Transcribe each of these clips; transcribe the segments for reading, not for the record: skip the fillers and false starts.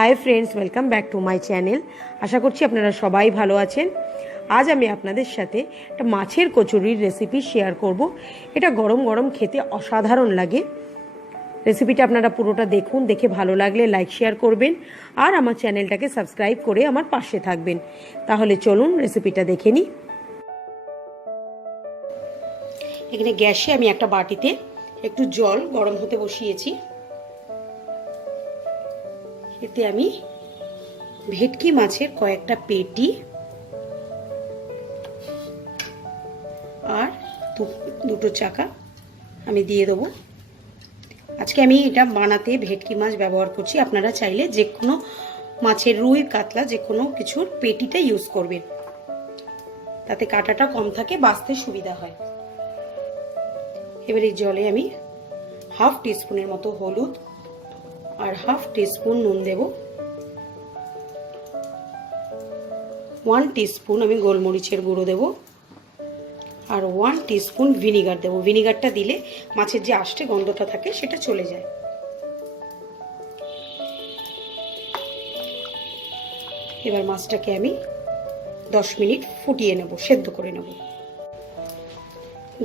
High friends, welcome back to my channel. আশা করছি আপনারা সবাই ভালো আছেন। আজ আমি আপনাদের সাথে একটা মাছের কচুরির রেসিপি শেয়ার করব। এটা গরম গরম খেতে অসাধারণ লাগে। রেসিপিটা আপনারা পুরোটা দেখুন, দেখে ভালো লাগলে লাইক শেয়ার করবেন আর আমার চ্যানেলটাকে সাবস্ক্রাইব করে আমার পাশে থাকবেন। তাহলে চলুন রেসিপিটা দেখে নিই। এখানে গ্যাসে আমি একটা বাটিতে একটু জল গরম হতে বসিয়েছি। এতে আমি ভেটকি মাছের কয়েকটা পেটি আর দুটো চাকা আমি দিয়ে দেবো। আজকে আমি এটা বানাতে ভেটকি মাছ ব্যবহার করছি। আপনারা চাইলে যে কোনো মাছের রুই কাতলা যে কোনো কিছুর পেটিটা ইউজ করবেন, তাতে কাঁটাটা কম থাকে, বাছতে সুবিধা হয়। এবার এই জলে আমি হাফ টিস্পুনের মতো হলুদ আর হাফ টিস্পুন নুন দেব। 1 টিস্পুন আমি গোলমরিচের গুঁড়ো দেব আর 1 টিস্পুন ভিনিগার দেব। ভিনিগারটা দিলে মাছের যে আষ্টে গন্ধটা থাকে সেটা চলে যায়। এবার মাছটাকে আমি 10 মিনিট ফুটিয়ে নেব, সেদ্ধ করে নেব।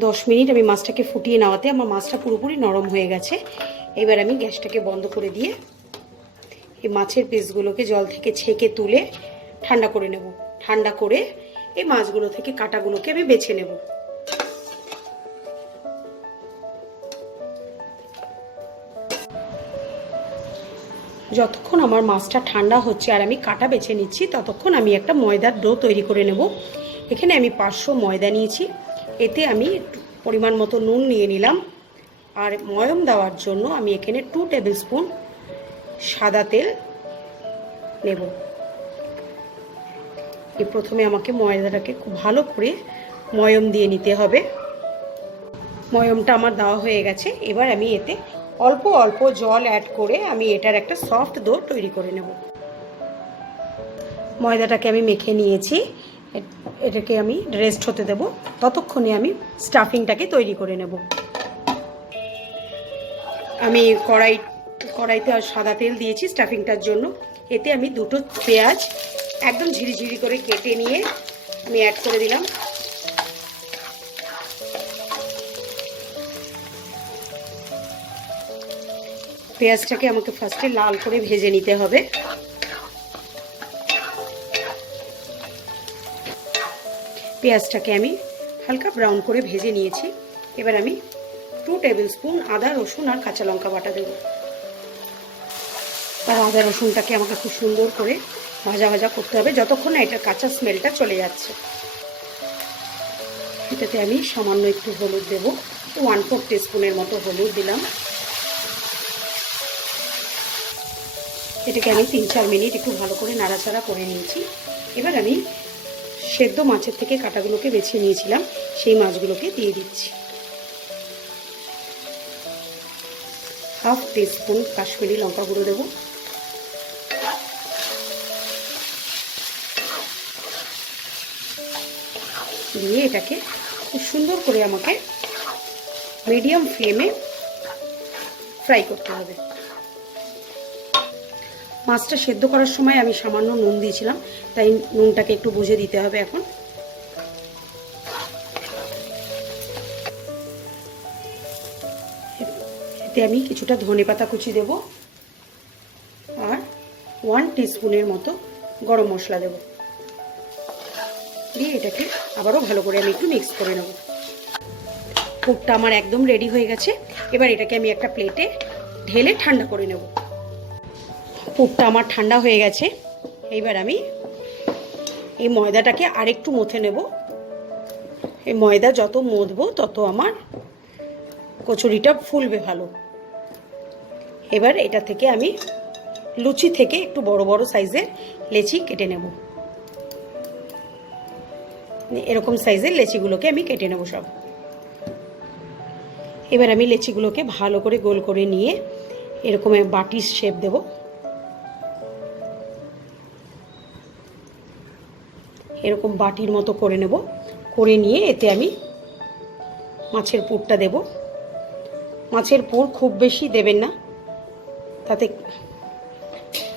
10 মিনিট আমি মাছটাকে ফুটিয়ে নেওয়াতে আমার মাছটা পুরোপুরি নরম হয়ে গেছে। এবার আমি গ্যাসটাকে বন্ধ করে দিয়ে এই মাছের পিসগুলোকে জল থেকে ছেঁকে তুলে ঠান্ডা করে নেব। ঠান্ডা করে এই মাছগুলো থেকে কাঁটাগুলোকে আমি বেছে নেব। যতক্ষণ আমার মাছটা ঠান্ডা হচ্ছে আর আমি কাঁটা বেছে নিচ্ছি, ততক্ষণ আমি একটা ময়দার ডো তৈরি করে নেব। এখানে আমি 500 ময়দা নিয়েছি। এতে আমি পরিমাণ মতো নুন নিয়ে নিলাম আর ময়ম দেওয়ার জন্য আমি এখানে 2 টেবিল স্পুন সাদা তেল নেব। প্রথমে আমাকে ময়দাটাকে খুব ভালো করে ময়ম দিয়ে নিতে হবে। ময়মটা আমার দেওয়া হয়ে গেছে। এবার আমি এতে অল্প অল্প জল অ্যাড করে আমি এটার একটা সফট ডো তৈরি করে নেব। ময়দাটাকে আমি মেখে নিয়েছি, এটাকে আমি রেস্ট হতে দেব। ততক্ষণে আমি স্টাফিংটাকে তৈরি করে নেব। আমি কড়াইতে সাদা তেল দিয়েছি স্টাফিংটার জন্য। এতে আমি 2টো পেঁয়াজ একদম ঝিরিঝিরি করে কেটে নিয়ে আমি অ্যাড করে দিলাম। পেঁয়াজটাকে আমাকে ফার্স্টে লাল করে ভেজে নিতে হবে। পেঁয়াজটাকে আমি হালকা ব্রাউন করে ভেজে নিয়েছি। এবার আমি 2 টেবিল স্পুন আদা রসুন আর কাঁচা লঙ্কা বাটা দেব। আর আদা রসুনটাকে আমাকে খুব সুন্দর করে ভাজা ভাজা করতে হবে যতক্ষণ না এটার কাঁচা স্মেলটা চলে যাচ্ছে। এটাতে আমি সামান্য একটু হলুদ দেব, 1/4 টিস্পুনের মতো হলুদ দিলাম। এটাকে আমি 3-4 মিনিট একটু ভালো করে নাড়াচাড়া করে নিয়েছি। এবার আমি সেদ্ধ মাছের থেকে কাঁটাগুলোকে বেছে নিয়েছিলাম, সেই মাছগুলোকে দিয়ে দিচ্ছি। হাফ টিস্পুন কাশ্মীরি লঙ্কা গুঁড়ো দেব। দিয়ে এটাকে খুব সুন্দর করে আমাকে মিডিয়াম ফ্লেমে ফ্রাই করতে হবে। মাছটা সেদ্ধ করার সময় আমি সামান্য নুন দিয়েছিলাম, তাই নুনটাকে একটু বুঝে দিতে হবে এখন। এতে আমি কিছুটা ধনেপাতা কুচি দেব আর 1 টিস্পুনের মতো গরম মশলা দেব। দিয়ে এটাকে আবারও ভালো করে আমি একটু মিক্স করে নেব। পুরটা আমার একদম রেডি হয়ে গেছে। এবার এটাকে আমি একটা প্লেটে ঢেলে ঠান্ডা করে নেব। পুরটা আমার ঠান্ডা হয়ে গেছে। এইবার আমি এই ময়দাটাকে আরেকটু মথে নেব। এই ময়দা যত মথবো তত আমার কচুরিটা ফুলবে ভালো। এবার এটা থেকে আমি লুচি থেকে একটু বড় বড় সাইজের লেচি কেটে নেব। এরকম সাইজের লেচিগুলোকে আমি কেটে নেব সব। এবার আমি লেচিগুলোকে ভালো করে গোল করে নিয়ে এরকম বাটির শেপ দেব। এরকম বাটির মতো করে নেব। করে নিয়ে এতে আমি মাছের পুরটা দেব। মাছের পুর খুব বেশি দেবেন না, তাতে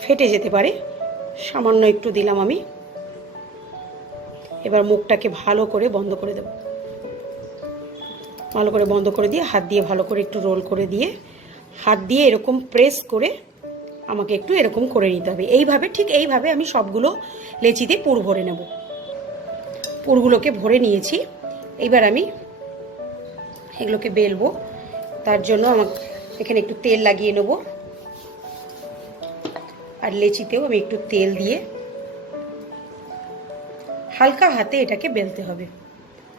ফেটে যেতে পারে, সামান্য একটু দিলাম আমি। এবার মুখটাকে ভালো করে বন্ধ করে দেব। ভালো করে বন্ধ করে দিয়ে হাত দিয়ে ভালো করে একটু রোল করে দিয়ে হাত দিয়ে এরকম প্রেস করে আমাকে একটু এরকম করে নিতে হবে। এইভাবে, ঠিক এইভাবে আমি সবগুলো লেচিতে পুর ভরে নেব। পুরগুলোকে ভরে নিয়েছি। এইবার আমি এগুলোকে বেলবো। তার জন্য আমার এখানে একটু তেল লাগিয়ে নেব, আর লেচিতেও আমি একটু তেল দিয়ে হালকা হাতে এটাকে বেলতে হবে,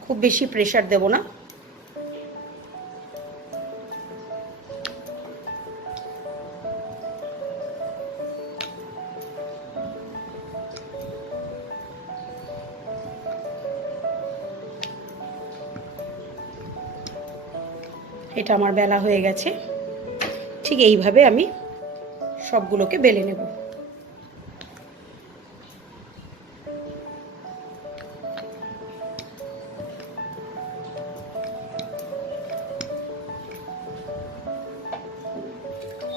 খুব বেশি প্রেসার দেব না। এটা আমার বেলা হয়ে গেছে। ঠিক এইভাবে আমি সবগুলোকে বেলে নেব।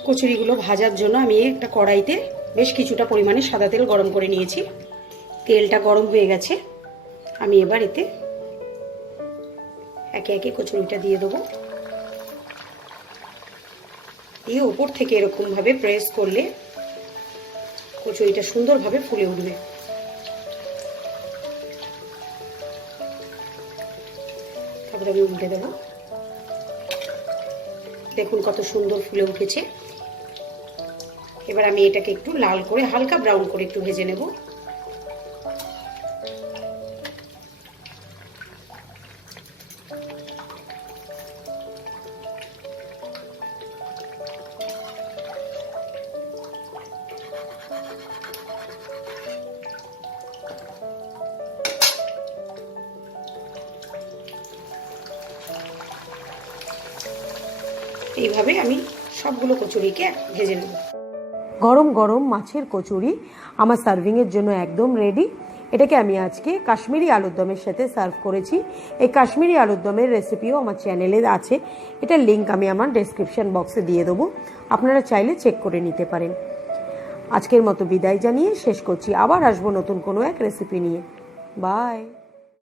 কচুরিগুলো ভাজার জন্য আমি একটা কড়াইতে বেশ কিছুটা পরিমাণে সাদা তেল গরম করে নিয়েছি। তেলটা গরম হয়ে গেছে। আমি এবার এতে একে একে কচুরিটা দিয়ে দেবো। দিয়ে উপর থেকে এরকমভাবে প্রেস করলে কচুরিটা সুন্দরভাবে ফুলে উঠবে। তারপরে আমি উল্টে দেবো। দেখুন কত সুন্দর ফুলে উঠেছে। এবার আমি এটাকে একটু লাল করে হালকা ব্রাউন করে একটু ভেজে নেব। এইভাবে আমি সবগুলো কচুরিকে ভেজে নেব। গরম গরম মাছের কচুরি আমার সার্ভিংয়ের জন্য একদম রেডি। এটাকে আমি আজকে কাশ্মীরি আলুর দমের সাথে সার্ভ করেছি। এই কাশ্মীরি আলুর দমের রেসিপিও আমার চ্যানেলে আছে। এটার লিঙ্ক আমি আমার ডেসক্রিপশন বক্সে দিয়ে দেবো, আপনারা চাইলে চেক করে নিতে পারেন। আজকের মতো বিদায় জানিয়ে শেষ করছি। আবার আসবো নতুন কোনো এক রেসিপি নিয়ে। বাই।